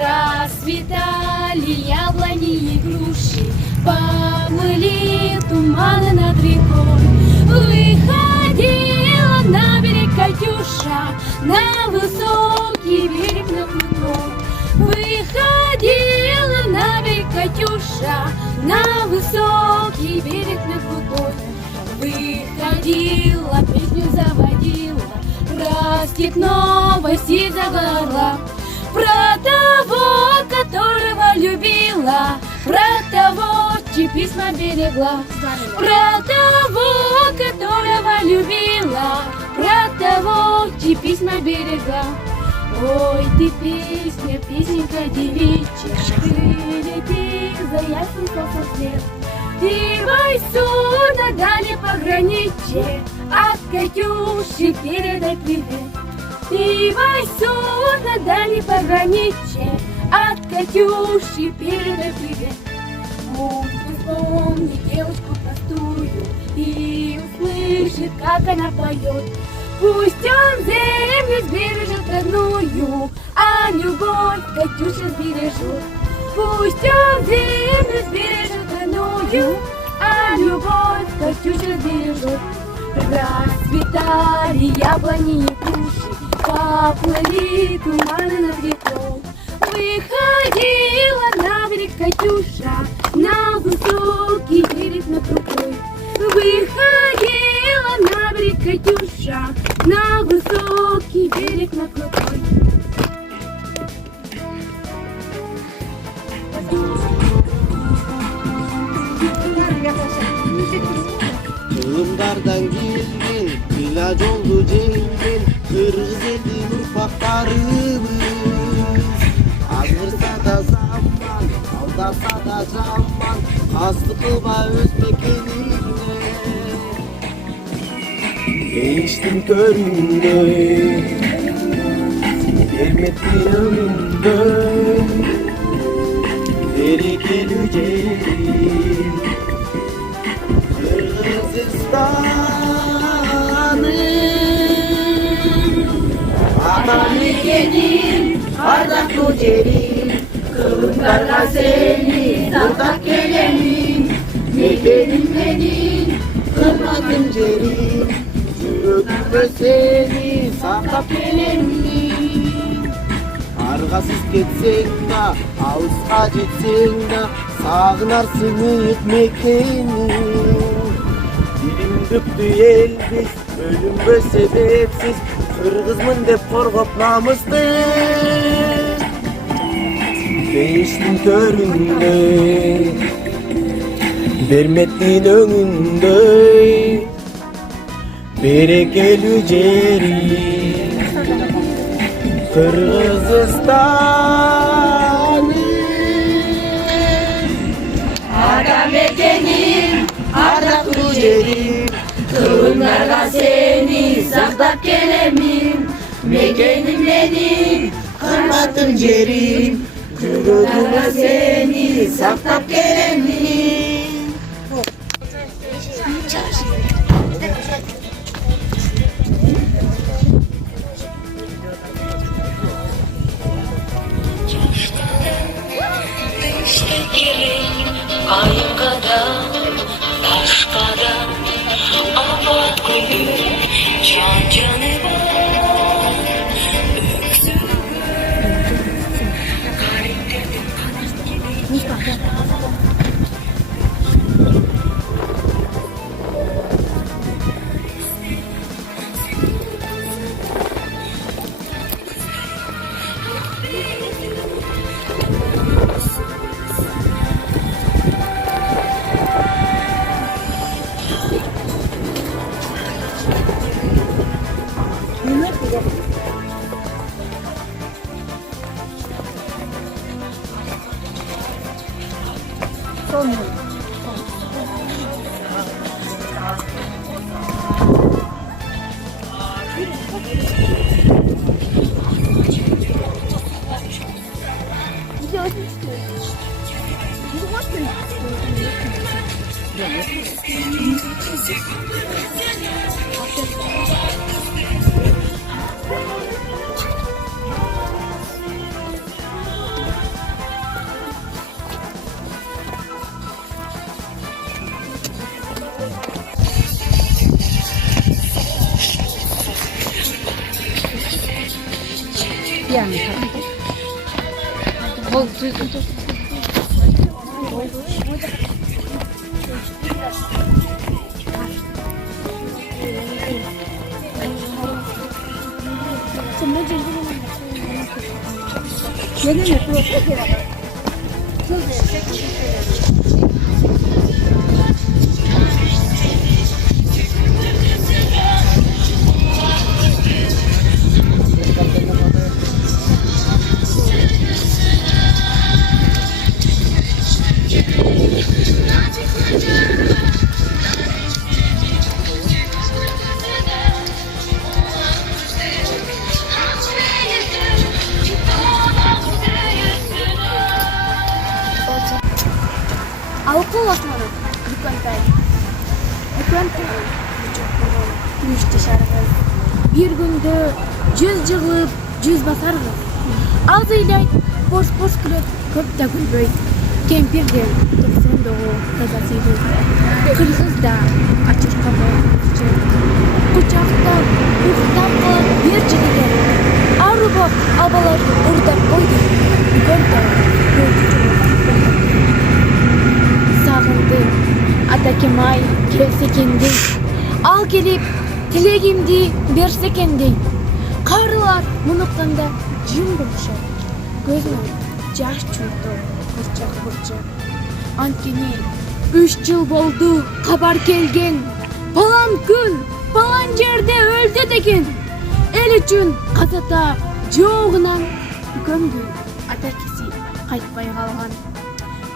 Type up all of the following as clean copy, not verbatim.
Расцветали яблони и груши, поплыли туманы над рекой. Выходила на берег Катюша, на высокий берег, на крутой. Выходила на берег Катюша, на высокий берег, на крутой. Выходила, песню заводила, про степного сизого орла. Про того, которого любила, про того, чьи письма берегла. Про того, которого любила, про того, чьи письма берегла. Ой, ты песня, песенка девичья, ты лети за ясный солнцем свет. И войсу дали пограничье, от Катюши передай привет. И войсу дали пограничье, от Катюши передай привет. Пусть вспомнит девочку простую и услышит, как она поет. Пусть он землю сбережет родную, а любовь Катюша сбережет. Пусть он землю сбережет родную, а любовь Катюша сбережет. Расцветали яблони и груши, поплыли туманы над рекой. Выходила на берег Катюша, на высокий берег, на крутой. Выходила на берег Катюша, на высокий берег, на крутой. Kılımlardan geldin, ilaç oldu cengin, Kırgız elin ufaklarımız. Azırsa da zaman, aldasa da zaman, Aslı kılma öz mekenine. Değiştim köründe, gelmedin önünde, Beri geleceğim, Kırgızistan'ım. Aman mekenim, ardak tucerim, Kılımlarla seni, saltak gelenim. Mekenim benim, kırmadım cerim, Yürüdüm seni, saltak gelenim. Argasız ketsen de, ağızga jetsen de, Sağınarsın ıyık mekenim. Dilim büktü elbis, ölümge sebepsiz, Kırgızmın dep korkup namuslu. Değiştim köründe, vermedin önünde, Bere geleceğim, Kırgızistan'ım. Ada mekenim, ada tucerim, Kılımlarla seni, saklap gelemim. Mekenim benim, kırmadım cerim, Kırgızlarla seni, saklap gelemim. Ayıkada, taşkada, abat koyu, can canı var, öksürük, gariptirdim kanat gibi. Yani. Bol söz. Алкол османы дүкентай. Дүкентай. Күшті шарғыз. Bir günde 100 жығылып, 100 басарғыз. Az ыйлай, борс-борс күліп, көп та күлбөйт. Кемпирде, тексен доғу, тазасыйды. Кыргызда, ачырқа бойыншы. Құчақтап, ұқтап қалып, бер жігіген. Ару боп, абалар ұрдап қойды. Дүкентай, сағынды, атакемай келсекенде, ал келіп, тілегімді берсекенде. Қарылар мұныққанда жын болшы, көзінің жаш чүрді, бұрчақ. Анткені 3 жыл болды, қабар келген, палан күн, палан жерде өлді деген. Ел үшін қазата жоғынан көмді, атакесі қайтпай қалған.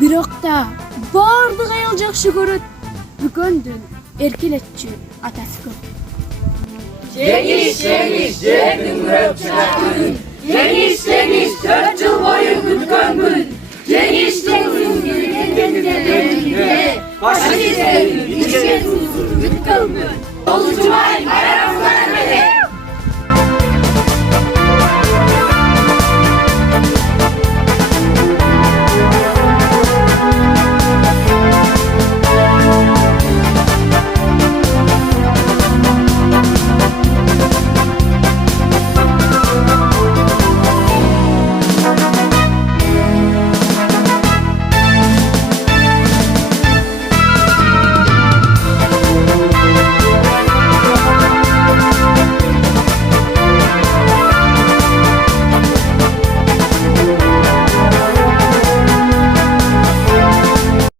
Бирокта бардық аял жақшы көрөт, бүгөндүн эркелетчү атасы көп. Жеңиш, жердің үрөп чыгат күн. Жеңиш,